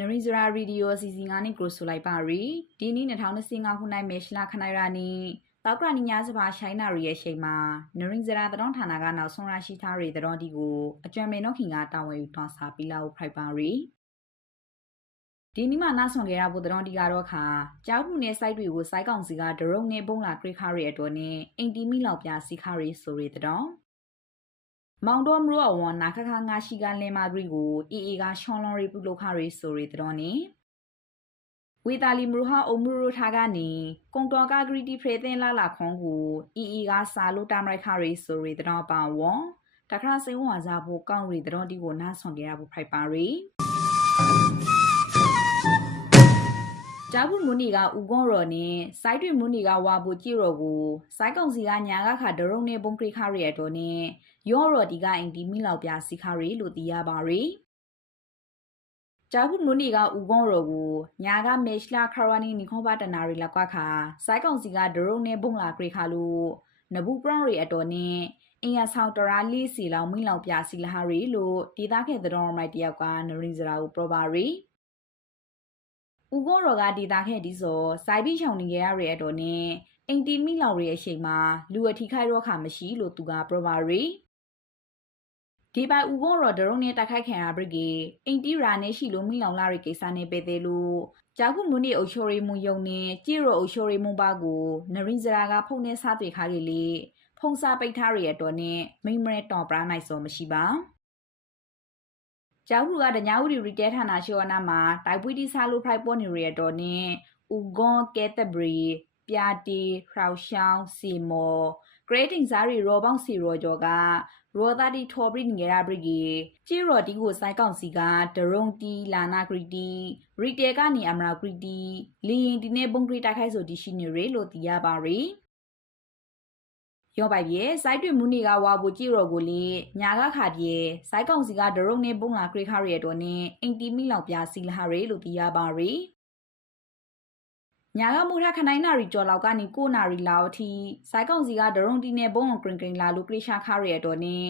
နရီဇရာရေဒီယိုအစီအစဉ်ကနေကိုဆိုလိုက်ပါရီဒီနေ့2025ခုနှစ်မေရှလာခနိုင်ရာနီတောက်ကရနီညာစပါရှိုင်းနာရီရဲ့ချိန်မှာနရီဇရာတတော်ဌာနကနောက်ဆုံးရရှိထားတဲ့တတော်ဒီကိုအကျွမ်းမေနော့ခင်ကတာဝန်ယူတွန်းစားပြီးလောက်ဖိုက်ပါရီဒီနေ့မှနားဆွန်ခဲ့ရဖို့တတော်ဒီကတော့ခါကြောက်မှုနဲ့ site တွေကို site ကောင်စီကဒရုန်းနဲ့ပုံလာတွေးခါရီအတော်နဲ့အင်တီမီလောက်ပြစီခါရီဆိုရတဲ့တော် မောင်တော်မရောအဝန်နာခခငါရှိကလင်မာဂရီကိုအေအေကရှွန်လွန်ရီပုလုခရီဆိုရီတော်နေဝေတာလီမရဟာအုံမရထားကနေကွန်တော်ကဂရီတီဖရေသင်လာလာခွန်ကိုအေအေကစာလို့တာမရိုက်ခရီဆိုရီတော်ပါဝွန်တခါစိန်ဝါစားဖို့ကောင်းရီတော်ဒီကိုနားဆွန်ကြရဖို့ဖိုက်ပါရီကျောက်ဘူးမွနီကဥကွန်ရော်နဲ့စိုက်တွေမွနီကဝါဘူးကြည့်ရော်ကိုစိုက်ကောင်စီကညာကခါဒရုံနဲ့ပုံခရီခရီအတော်နဲ့ ယောရော်ဒီကအင်ဒီမီလောက်ပြစီခရီလို့သိရပါရီကျောက်ဘူးမွနီကဥကွန်ရော်ကိုညာကမေရှလာခရဝနီနီခေါပါတနာရီလကွာခါစိုက်ကောင်စီကဒရုံနဲ့ပုံလာခရီခါလို့နဘူးပရန်ရီအတော်နဲ့အင်ရဆောင်တရာလေးစီလောင်မင်းလောင်ပြစီလာရီလို့ဒေသခဲ့တဲ့တော်မိုက်တယောက်ကနရင်းစရာကိုပြောပါရီဦးကောရော်ကဒေတာခဲ့ဒီဆိုစိုက်ပြီးချောင်နေကြရတဲ့အတွက်နဲ့အင်တီမီလောက်ရဲ့အချိန်မှာလူအထိခိုက်တော့ခါမရှိလို့သူကပြောပါရီ ဒီပိုင်ဦးကောရော်ဒရုံနဲ့တိုက်ခိုက်ခံရပရိကေအင်တီရာနဲ့ရှိလို့မိလောင်လာတဲ့ကိစ္စနဲ့ပဲသေးလို့ကြောက်ခုမွနီအုပ်ချိုရီမွန်ယုံနဲ့ကြည်ရောအုပ်ချိုရီမွန်ပါကိုနရင်စရာကဖုန်နဲ့စားတွေ့ခါလေးလေဖုန်စားပိတ်ထားရတဲ့အတွက်နဲ့မိမရဲတော်ပရာနိုင်စောမရှိပါကျောက်ဘူးကတညာဦးရီတဲဌာနရှိဝနာမှာတိုက်ပွေးတီဆာလိုဖိုက်ပေါ်နေရတော့နင်းဥဂွန်ကဲတဘရီပြာတီခရောက်ရှောင်းစီမောဂရေတင်ဇာရီရောပေါင်းစီရောကျော်က ရောသားတီထော်ပရီငယ်ရာဘရီဂီကြည်ရော်တီကိုစိုက်ကောင်စီကဒရုံတီလာနာဂရီတီရီတဲကနေအမရာဂရီတီလီရင်ဒီနေဘုံဂရီတိုက်ခိုက်ဆိုတီရှိနေရလို့သိရပါရီရောပိုက်ပြေစိုက်တွေမူနေကဝါဘူကြည့်ရော်ကိုလေညာကခါပြေစိုက်ကောင်စီကဒရုံနဲ့ပုံလာခရခရရဲ့တော့နဲ့အင်တီမီလောက်ပြစီလာရဲလို့သိရပါရီ ညာကမူထခနိုင်နာရီကျော်လောက်ကနေကိုနာရီလောက်အထိစိုက်ကောင်စီကဒရုံတီနဲ့ဘုံဂရင်ဂရင်လာလို့ကရိရှာခရရဲ့တော့နဲ့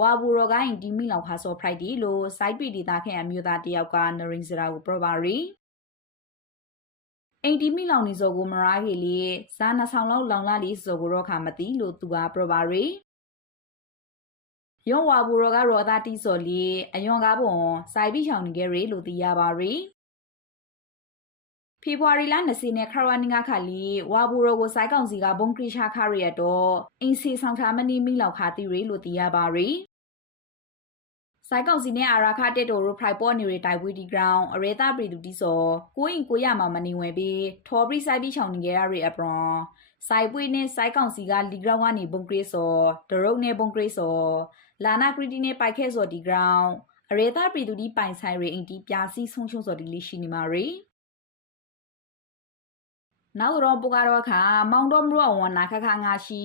ဝါဘူရောကိုင်းဒီမီလောက်ဖာဆော့ဖရိုက်ဒီလို့စိုက်ပီဒေတာခင်အမျိုးသားတယောက်ကနရင်စရာကိုပြောပါရီအိမ်တီမီလောင်နေစောကိုမရာဟီလီဇာနဆောင်လောက်လောင်လာလီစောကိုတော့ခါမသိလို့သူကပြောပါရီယောဝါဘူရောကရောသားတီစော်လီအယွန်ကားပွန်စိုက်ပြီးချောင်နေကြရလို့သိရပါရီ ဖေဖော်ဝါရီလ20နဲ့ခရဝနီငါခါလီဝါဘူရောကိုစိုက်ကောင်စီကဘုံခရရှာခရရတော့အင်းစီဆောင်ထားမနီမီလောက်ခါတီရီလို့သိရပါရီဆိုင်ကောင်စီနဲ့အာရာခတက်တိုရိုဖရိုက်ပေါ်နေရတိုက်ဝီဒီဂရောင်းအရေတာပရီတူတီစောကိုရင်ကိုရမှာမနေဝင်ပြီးထော်ပရီဆိုင်ပြီးချောင်းနေကြရရအပရွန်ဆိုင်ပွေးနဲ့ဆိုင်ကောင်စီကလီဂရောင်းကနေဘုံကရေးစောဒရုတ်နဲ့ဘုံကရေးစောလာနာကရီတီနဲ့ပိုက်ခဲစောဒီဂရောင်းအရေတာပရီတူတီပိုင်ဆိုင်ရအင်တီပြာစီဆုံးချုံစောဒီလီရှိနေမှာရီ နောက်တော့ပူကတော့ခါမောင်တော်မရောဝန်နာခခငါရှိ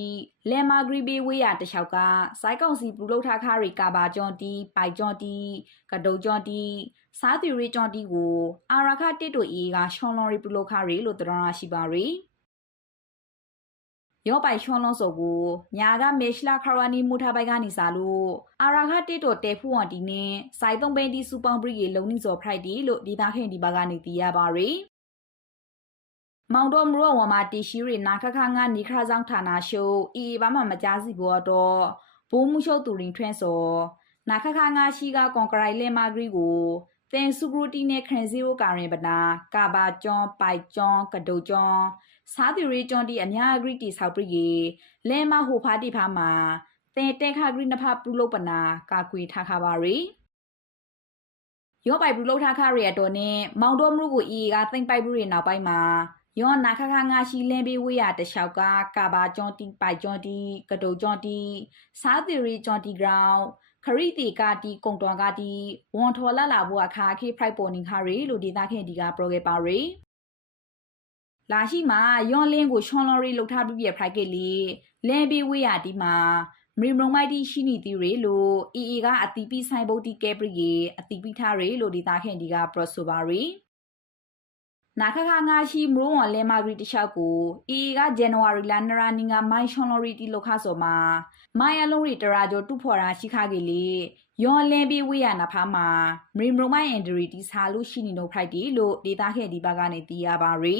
လဲမာဂရီဘေးဝေးရတလျှောက်ကစိုက်ကောင်စီပူလောက်ထားခါရီကာဘာဂျွန်တီပိုက်ဂျွန်တီကဒုံဂျွန်တီစားသူရီဂျွန်တီကိုအာရခတစ်တို့အေးကရှွန်လွန်ရီပူလောက်ခါရီလို့တရရရှိပါရီရောပိုင်ချွန်လုံးစောကိုညာကမေရှလာခရဝနီမူထားပိုက်ကနေစားလို့အာရာခတစ်တော်တဲဖူဝန်တီနဲ့စိုက်သုံးပိန်တီစူပောင်ပရီရေလုံနီစောဖရိုက်တီလို့ဒီသားခင်ဒီဘာကနေသိရပါရီ မောင်တော်မရောဝမတီရှိရီနာခခငါနိခရာဆောင်ဌာနာရှုအီဘာမမကြားစီဘောတော့ဘိုးမှုရှုပ်သူရင်ထွန်းစောနာခခငါရှိကကွန်ကရိုင်လေမာဂရီကိုသင်စုပရိုတီနဲ့ခရန်ဇီရိုကာရင်ပနာကာဘာကျွန်းပိုက်ကျွန်းကဒိုကျွန်းစားသူရီကျွန်းတီအများဂရီတီဆောက်ပရီလဲမဟိုဖာတီဖာမှာသင်တက်ခဂရီနဖပူလုပနာကာကွေထားခပါရီရောပိုက်ဘူးလောက်ထားခရရတော့နဲ့မောင်တော်မလို့ကိုအီကသိမ့်ပိုက်ဘူးရနောက်ပိုင်းမှာ ယောနာခခငါရှိလင်းပေးဝေးရတလျှောက်ကကာဘာကျွန်းတီပိုက်ကျွန်းတီကတုံကျွန်းတီစားသီရီကျွန်းတီဂရောင်းခရီတီကာတီကုံတော်ကာတီဝန်ထော်လာလာဘွားခါခေဖရိုက်ပေါ်နင်ခါရီလို့ဒေတာခင်ဒီကပရိုဂက်ပါရီလာရှိမှာယွန်လင်းကိုရှွန်လော်ရီလောက်ထားပြီးပြဖရိုက်ကလေးလင်းပေးဝေးရဒီမှာမရီမုံမိုက်တီရှိနေသေးရေလို့အီအီကအတီပီဆိုင်ဘုတ်တီကဲပရီကေအတီပီထားရေလို့ဒေတာခင်ဒီကပရိုဆိုပါရီ နာခခငါရှိမရိုးဝလဲမာဂရီတလျှောက်ကိုအီကဇန်နဝါရီလနရာနီငါမိုင်ရှွန်လော်ရီတီလောက်ခါဆိုမှာမိုင်အလုံးရီတရာကျော်တူဖော်ရာရှိခါကြီးလေယောလန်ဘီဝေးရနာဖာမှာမရီမရိုမိုင်းအန်ဒရီတီစာလို့ရှိနေတော့ဖိုက်တီလို့ဒေတာခဲ့ဒီဘက်ကနေသိရပါရီ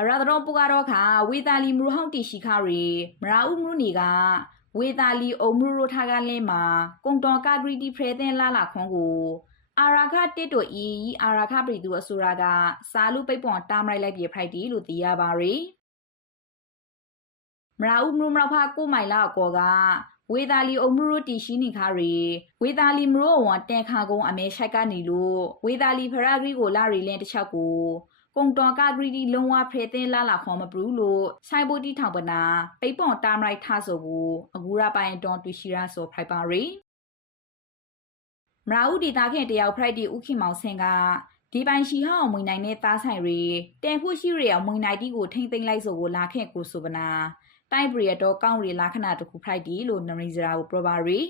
အရာတော်ပူကတော့ခါဝေတာလီမရဟောင်းတီရှိခရီမရာဦးမရုနေကဝေတာလီအုံမရရိုထားကလဲမှာကုံတော်ကာဂရီတီဖရဲတဲ့လာလာခွန်ကို အာရာခတစ်တို့အီအာရာခပရိသူအဆိုရာကစာလူပိတ်ပွန်တားမလိုက်လိုက်ပြေဖိုက်တီလို့သိရပါရီမရာဦးမရမရဖာကိုမိုင်လာအကောကဝေသာလီအုံမရတီရှိနေခါရီဝေသာလီမရောဝန်တန်ခါကုန်းအမဲရှိုက်ကနေလို့ဝေသာလီဖရာဂရီကိုလာရီလင်းတစ်ချက်ကိုကုံတော်ကဂရီဒီလုံးဝဖရဲတဲ့လာလာခေါ်မပဘူးလို့ဆိုင်ပိုတီထောင်ပနာပိတ်ပွန်တားမလိုက်ထဆိုဘူးအကူရပိုင်တွန်တူရှိရာဆိုဖိုက်ပါရီ မရာဦးဒီတာခင်တယောက်ဖရိုက်တီဥခိမောင်ဆင်ကဒီပိုင်ရှိဟောင်းမွေနိုင်တဲ့သားဆိုင်ရီတန်ဖို့ရှိရအောင်မွေနိုင်တီကိုထိမ့်သိမ့်လိုက်ဆိုကိုလာခဲ့ကိုဆိုပနာတိုက်ပရီရတော့ကောင်းရီလာခဏတခုဖိုက်တီလို့နရီစရာကိုပြောပါရီ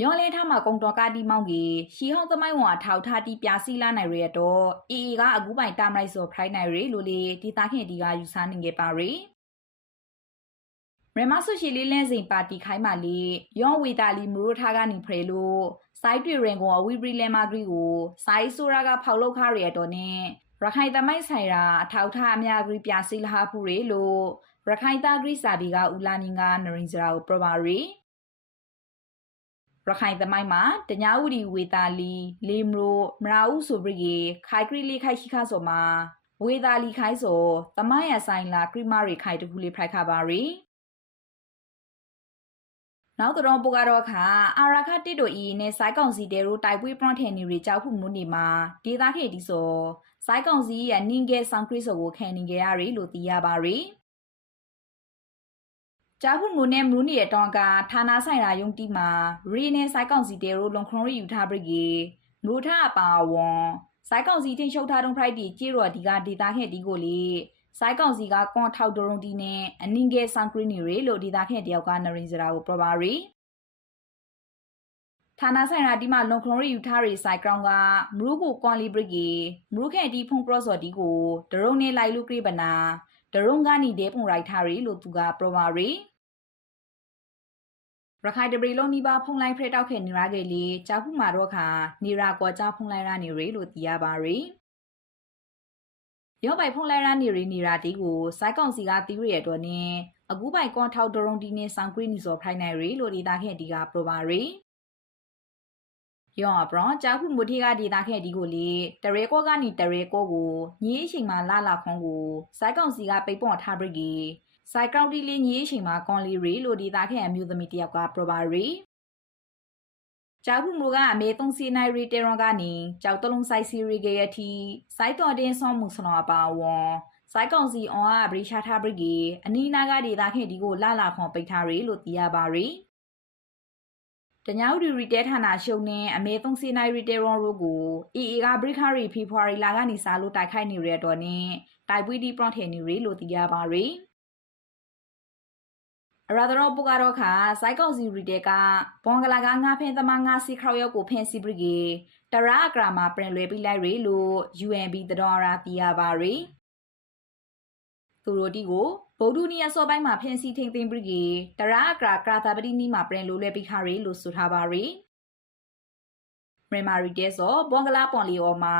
ယောလေးထားမှာကုံတော်ကားတီမောင်းကြီးရှီဟောင်းသမိုင်းဝန်အထောက်ထားတီပြစီလာနိုင်ရတော့အီအီကအကူပိုင်တာမလိုက်ဆိုဖိုက်နိုင်ရီလို့လေဒီသားခင်ဒီကယူဆနေခဲ့ပါရီ ရမဆုရှိလေးလင်းစိန်ပါတီခိုင်းပါလေယောဝေတာလီမရိုထားကနေဖရဲလို့စိုက်တွေရင်ကအဝီဘရီလန်မာဂရီကိုစိုက်ဆိုရာကဖောက်လောက်ခရရတော့နဲ့ရခိုင်သမိုင်းဆိုင်ရာအထောက်ထားအများကြီးပြစီလာဖူရေလို့ရခိုင်သားဂရိစာဘီကဦးလာမင်းကနရင်စရာကိုပြပါရီရခိုင်သမိုင်းမှာတညာဥဒီဝေတာလီလေမရိုမရာဥဆိုပြီးရေခိုင်ကရီလေးခိုင်ရှိခါဆိုမှာဝေတာလီခိုင်ဆိုသမိုင်းရဆိုင်လာကရီမာရီခိုင်တခုလေးဖိုက်ခါပါရီ နောက်တော့ပူကတော့ခါအာရာခတစ်တို့ဤနဲ့စိုက်ကောင်စီတဲရိုတိုက်ပွဲပရန်ထန်နီရီကြောက်မှုမှုနေမှာဒေသခေတီဆိုစိုက်ကောင်စီရဲ့နင်းကဲဆောင်ခရစ်ဆိုကိုခံနေကြရရီလို့သိရပါရီကြာခုမှုနဲ့မလူနေရတောင်းကဌာနဆိုင်ရာယုံတီမှာရီနဲ့စိုက်ကောင်စီတဲရိုလုံခရုံရီယူထားပရိကေမလူထအပါဝွန်စိုက်ကောင်စီထင်းရှုပ်ထားတုံးဖိုက်တီကြေရော်ဒီကဒေတာခဲ့ဒီကိုလေ စိုက်ကောင်စီကကွန်ထောက်ဒရုံတီနဲ့အနင်းကဲဆောင်ခရစ်နီရီလို့ဒေတာခဲ့တယောက်ကနရင်စရာကိုပြပါရီဌာနဆိုင်ရာဒီမှာလွန်ခရုံရီယူထားရီဆိုင်ကောင်ကမရုကိုကွန်လီဘရစ်ကေမရုခဲတီဖုန်ကရော့စော်ဒီကိုဒရုံနေလိုက်လူကရိပနာဒရုံကနီဒေပုံရိုက်ထားရီလို့သူကပြပါရီရခိုင်တပရီလုံးနီးပါးဖုန်လိုက်ဖရက်တောက်ခဲ့နေရခဲ့လေကြောက်ခုမှာတော့ခါနေရာကွာကြဖုန်လိုက်ရနေရီလို့သိရပါရီ ရောပိုင်ဖုန်လိုက်ရနေရီနေရာတီကိုစိုက်ကောင်စီကတီးရရတော့နင်းအကူပိုင်ကွန်ထောက်ဒရုံဒီနေဆောင်ကရီနီစောဖိုင်နိုင်ရီလို့ဒေတာခဲ့ဒီကပြပါရီယောဘရန်ကြောက်ခုမူထီကဒေတာခဲ့ဒီကိုလေတရဲကောကနေတရဲကောကိုညီအချိန်မှာလာလာခွန်ကိုစိုက်ကောင်စီကပိတ်ပွန်ထားပရိကေစိုက်ကောင်တီလေးညီအချိန်မှာကွန်လီရီလို့ဒေတာခဲ့အမျိုးသမီးတယောက်ကပြပါရီ ကြောက်ခုမူကအမေသုံးစီနိုင်ရီတေရွန်ကနေကြောက်တလုံးဆိုင်စီရီကေရတီစိုက်တော်တင်ဆောမှုစနောပါဝွန်စိုက်ကောင်စီအွန်ကဗရီရှာထားပရိကေအနီးနာကဒေတာခဲ့ဒီကိုလာလာခွန်ပိတ်ထားရီလို့သိရပါရီတညာဥရီရီတဲဌာနရှုံနဲ့အမေသုံးစီနိုင်ရီတဲရွန်ရိုကိုအီအီကဘရိခရီဖေဖော်ဝါရီလကနေစလို့တိုက်ခိုက်နေရတော့နဲ့တိုက်ပွေးဒီပရော့ထေနေရီလို့သိရပါရီ အရာတော်ပုကတော့ခါစိုက်ကောက်စီရီတဲကဘွန်ကလာကငါဖင်းသမားငါစီခရောက်ရောက်ကိုဖင်းစီပရိကေတရာအကရာမှာပြင်လွယ်ပြီးလိုက်ရီလို့ UNB တတော်ရာသိရပါရီသူတို့ဒီကိုဗုဒ္ဓနီယစောပိုင်းမှာဖင်စီထိန်သိမ်းပြီးကတရာအကရာကရာတာပတိနီမှာပြင်လိုလဲပြီးခါရီလို့ဆိုထားပါရီမရမာရီတဲဆိုဘွန်ကလာပွန်လီအောမှာ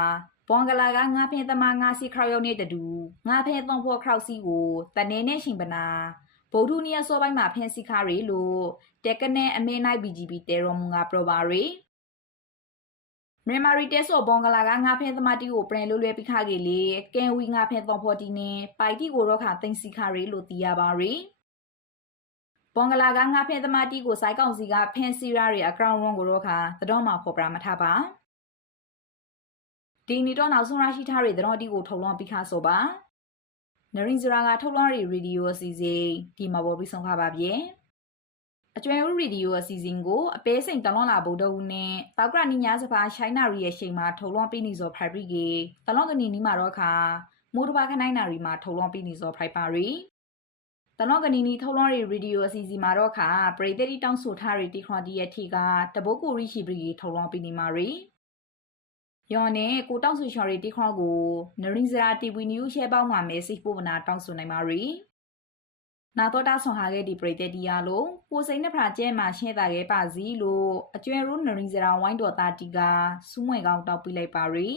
ဘွန်ကလာကငါဖင်သမားငါစီခရောက်ရောက်နဲ့တူငါဖင်သုံးဖို့ခရောက်စီကိုတနေနဲ့ရှင်ပနာ ဗုဒ္ဓနီယစောပိုင်းမှာဖင်စီခါရီလို့တက်ကနဲ့အမေနိုင် BGB တဲရောမငါပရပါရီမြန်မာရီတက်ဆော့ဘွန်ကလာကငါဖဲသမာတီကိုပရင်လွယ်လွယ်ပိခခဲ့လေကဲဝီငါဖဲသောဖော်တီနဲ့ပိုက်တီကိုတော့ခသိမ့်စီခရီလို့သိရပါရီဘွန်ကလာကငါဖဲသမာတီကိုစိုက်ကောင်စီကဖန်စီရာရီအကောင့်ရုံးကိုတော့ခသတော်မှာဖော်ပြမထားပါဒီနီတော့နောက်ဆုံးရရှိထားတဲ့သတော်တီကိုထုတ်လွှင့်ပိခဆိုပါ နရင်ဇရာကထုတ်လွှင့်ရီရေဒီယိုအစီအစဉ်ဒီမှာပေါ်ပြီးဆုံးခပါဗျ။အကျွဲဦးရေဒီယိုအစီအစဉ်ကိုအပေးစိန်တလွန်လာဗုဒ္ဓဦးနဲ့တောက်ကရနီညာစပါရှိုင်းနာရီရဲ့ရှိန်မှာထုတ်လွှင့်ပြီးနေစောဖိုက်ပရီကေတလွန်ကနီနီမှာတော့ခါမိုးတဘာခနိုင်နာရီမှာထုတ်လွှင့်ပြီးနေစောဖိုက်ပါရီတလောကနီနီထုတ်လွှင့်ရီရေဒီယိုအစီအစဉ်မှာတော့ခါပရိသတ်တီတောင်းဆိုထားရီတီခရတီရဲ့ထီကတဘိုးကိုရီရှိပရီထုတ်လွှင့်ပြီးနေမှာရီ ယောနဲ့ကိုတောက်ဆူချော်ရီတီခရကိုနရင်ဇရာတီဗီနျူးရှဲပေါင်းမှာမဲဆေ့ပို့မနာတောင်းဆိုနိုင်ပါရီနာတော်တာဆွန်ဟာခဲ့ဒီပရိသတ်တီယာလို့ကိုစိန်နှဖရာကျဲမှာရှင်းတာခဲ့ပါစီလို့အကျွဲရိုးနရီစရာဝိုင်းတော်သားတီကစူးမွေကောင်းတောက်ပြလိုက်ပါရီ